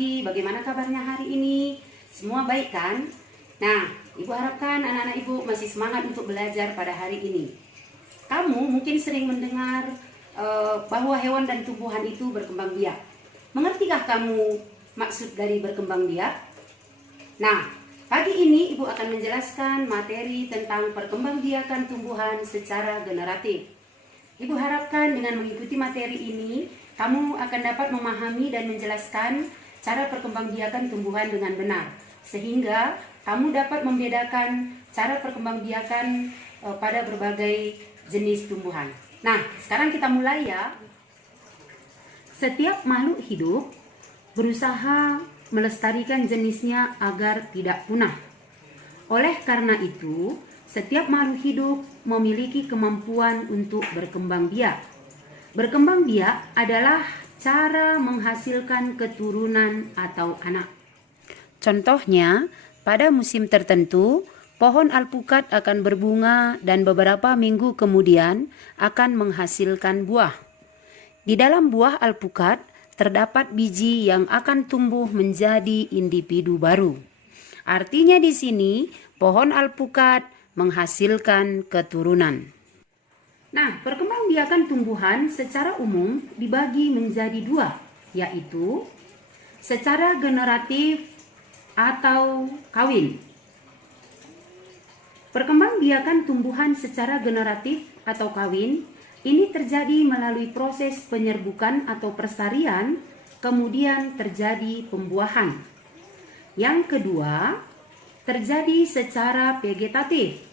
pagi, bagaimana kabarnya hari ini? Semua baik kan? Nah, Ibu harapkan anak-anak Ibu masih semangat untuk belajar pada hari ini. Kamu mungkin sering mendengar bahwa hewan dan tumbuhan itu berkembang biak. Mengertikah kamu maksud dari berkembang biak? Nah, pagi ini Ibu akan menjelaskan materi tentang perkembangbiakan tumbuhan secara generatif. Ibu harapkan dengan mengikuti materi ini, kamu akan dapat memahami dan menjelaskan cara perkembangbiakan tumbuhan dengan benar. Sehingga kamu dapat membedakan cara perkembangbiakan pada berbagai jenis tumbuhan. Nah, sekarang kita mulai ya. Setiap makhluk hidup berusaha melestarikan jenisnya agar tidak punah. Oleh karena itu, setiap makhluk hidup memiliki kemampuan untuk berkembang biak. Berkembang biak adalah cara menghasilkan keturunan atau anak. Contohnya, pada musim tertentu, pohon alpukat akan berbunga dan beberapa minggu kemudian akan menghasilkan buah. Di dalam buah alpukat terdapat biji yang akan tumbuh menjadi individu baru. Artinya di sini, pohon alpukat menghasilkan keturunan. Nah, perkembangbiakan tumbuhan secara umum dibagi menjadi dua, yaitu secara generatif atau kawin. Perkembangbiakan tumbuhan secara generatif atau kawin ini terjadi melalui proses penyerbukan atau persarian, kemudian terjadi pembuahan. Yang kedua, terjadi secara vegetatif.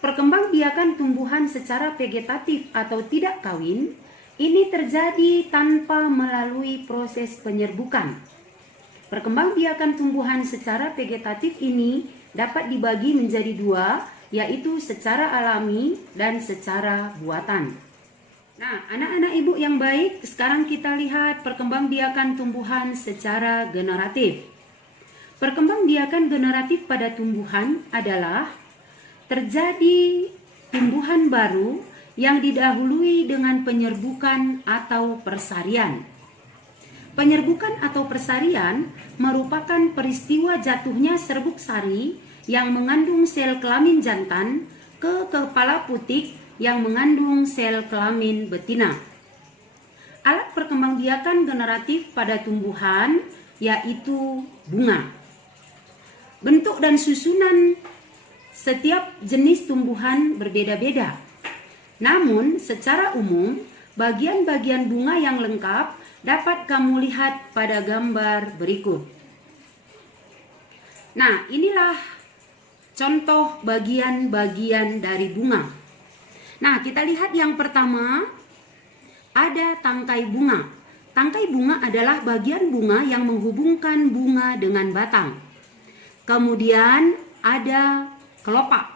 Perkembangbiakan tumbuhan secara vegetatif atau tidak kawin ini terjadi tanpa melalui proses penyerbukan. Perkembangbiakan tumbuhan secara vegetatif ini dapat dibagi menjadi dua, yaitu secara alami dan secara buatan. Nah, anak-anak Ibu yang baik, sekarang kita lihat perkembangbiakan tumbuhan secara generatif. Perkembangbiakan generatif pada tumbuhan adalah terjadi tumbuhan baru yang didahului dengan penyerbukan atau persarian. Penyerbukan atau persarian merupakan peristiwa jatuhnya serbuk sari yang mengandung sel kelamin jantan ke kepala putik yang mengandung sel kelamin betina. Alat perkembangbiakan generatif pada tumbuhan yaitu bunga. Bentuk dan susunan setiap jenis tumbuhan berbeda-beda. Namun, secara umum, bagian-bagian bunga yang lengkap dapat kamu lihat pada gambar berikut. Nah, inilah contoh bagian-bagian dari bunga. Nah, kita lihat yang pertama, ada tangkai bunga. Tangkai bunga adalah bagian bunga yang menghubungkan bunga dengan batang. Kemudian ada kelopak.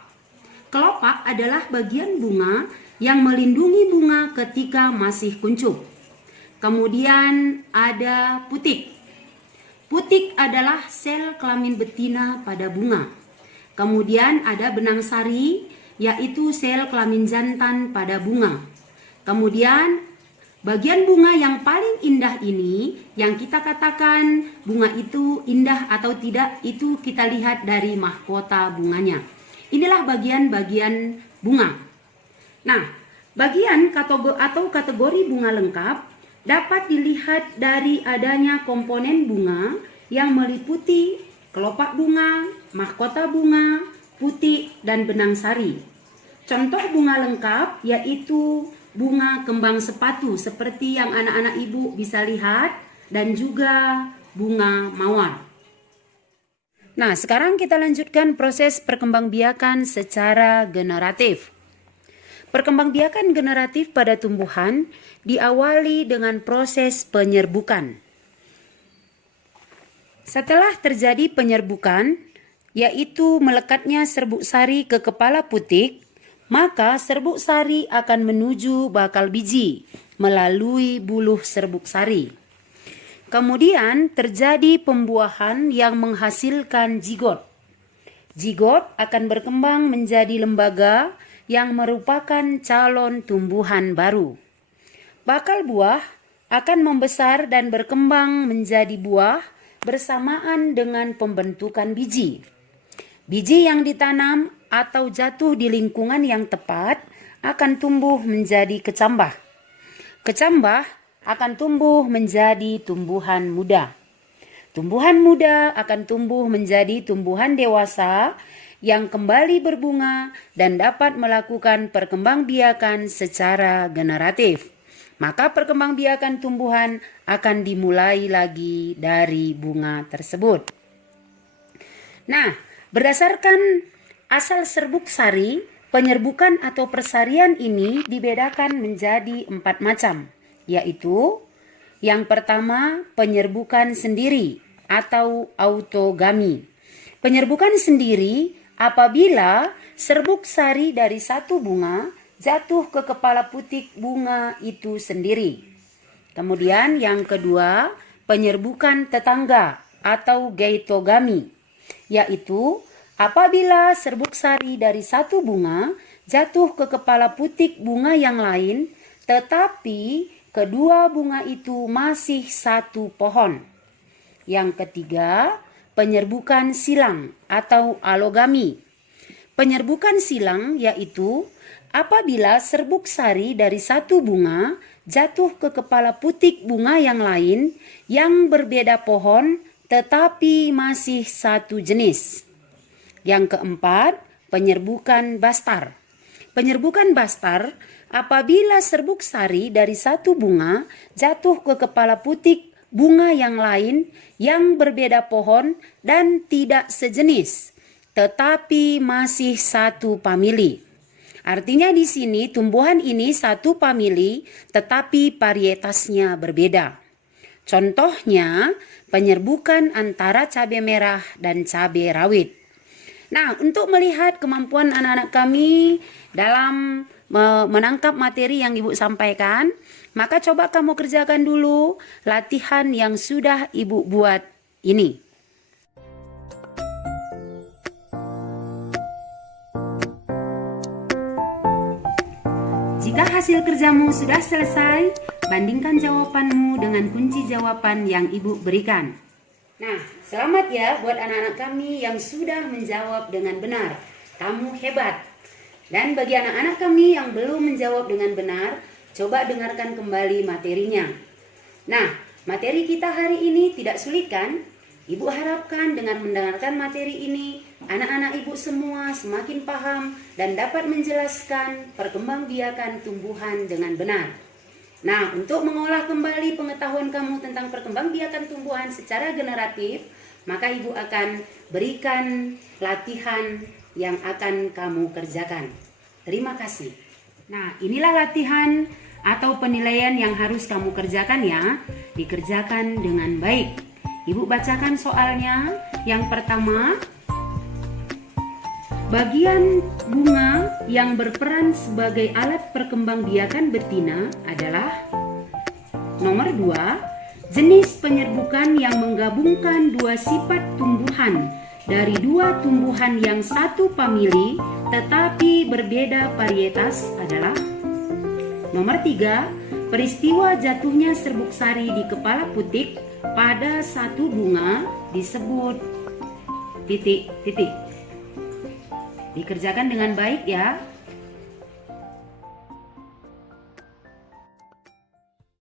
Kelopak adalah bagian bunga yang melindungi bunga ketika masih kuncup. Kemudian ada putik. Putik adalah sel kelamin betina pada bunga. Kemudian ada benang sari, yaitu sel kelamin jantan pada bunga. Kemudian bagian bunga yang paling indah ini, yang kita katakan bunga itu indah atau tidak, itu kita lihat dari mahkota bunganya. Inilah bagian-bagian bunga. Nah, bagian atau kategori bunga lengkap dapat dilihat dari adanya komponen bunga yang meliputi kelopak bunga, mahkota bunga, putik, dan benang sari. Contoh bunga lengkap yaitu bunga kembang sepatu seperti yang anak-anak Ibu bisa lihat, dan juga bunga mawar. Nah, sekarang kita lanjutkan proses perkembangbiakan secara generatif. Perkembangbiakan generatif pada tumbuhan diawali dengan proses penyerbukan. Setelah terjadi penyerbukan, yaitu melekatnya serbuk sari ke kepala putik, maka serbuk sari akan menuju bakal biji melalui buluh serbuk sari. Kemudian terjadi pembuahan yang menghasilkan zigot. Zigot akan berkembang menjadi lembaga yang merupakan calon tumbuhan baru. Bakal buah akan membesar dan berkembang menjadi buah bersamaan dengan pembentukan biji. Biji yang ditanam atau jatuh di lingkungan yang tepat akan tumbuh menjadi kecambah. Kecambah akan tumbuh menjadi tumbuhan muda. Tumbuhan muda akan tumbuh menjadi tumbuhan dewasa yang kembali berbunga dan dapat melakukan perkembangbiakan secara generatif. Maka perkembangbiakan tumbuhan akan dimulai lagi dari bunga tersebut. Nah, berdasarkan asal serbuk sari, penyerbukan atau persarian ini dibedakan menjadi 4 macam, yaitu yang pertama penyerbukan sendiri atau autogami. Penyerbukan sendiri apabila serbuk sari dari satu bunga jatuh ke kepala putik bunga itu sendiri. Kemudian yang kedua, penyerbukan tetangga atau gaitogami, yaitu apabila serbuk sari dari satu bunga jatuh ke kepala putik bunga yang lain, tetapi kedua bunga itu masih satu pohon. Yang ketiga, penyerbukan silang atau alogami. Penyerbukan silang yaitu apabila serbuk sari dari satu bunga jatuh ke kepala putik bunga yang lain yang berbeda pohon tetapi masih satu jenis. Yang keempat, penyerbukan bastar. Penyerbukan bastar apabila serbuk sari dari satu bunga jatuh ke kepala putik bunga yang lain yang berbeda pohon dan tidak sejenis, tetapi masih satu famili. Artinya di sini tumbuhan ini satu famili, tetapi varietasnya berbeda. Contohnya penyerbukan antara cabai merah dan cabai rawit. Nah, untuk melihat kemampuan anak-anak kami dalam menangkap materi yang Ibu sampaikan, maka coba kamu kerjakan dulu latihan yang sudah Ibu buat ini. Jika hasil kerjamu sudah selesai, bandingkan jawabanmu dengan kunci jawaban yang Ibu berikan. Nah, selamat ya buat anak-anak kami yang sudah menjawab dengan benar. Kamu hebat. Dan bagi anak-anak kami yang belum menjawab dengan benar, coba dengarkan kembali materinya. Nah, materi kita hari ini tidak sulit kan? Ibu harapkan dengan mendengarkan materi ini, anak-anak Ibu semua semakin paham dan dapat menjelaskan perkembangbiakan tumbuhan dengan benar. Nah, untuk mengolah kembali pengetahuan kamu tentang perkembangbiakan tumbuhan secara generatif, maka Ibu akan berikan latihan yang akan kamu kerjakan. Terima kasih. Nah, inilah latihan atau penilaian yang harus kamu kerjakan ya. Dikerjakan dengan baik. Ibu bacakan soalnya. Yang pertama, bagian bunga yang berperan sebagai alat perkembangbiakan betina adalah nomor 2, jenis penyerbukan yang menggabungkan dua sifat tumbuhan dari dua tumbuhan yang satu famili tetapi berbeda varietas adalah nomor 3, peristiwa jatuhnya serbuk sari di kepala putik pada satu bunga disebut titik-titik. Dikerjakan dengan baik ya.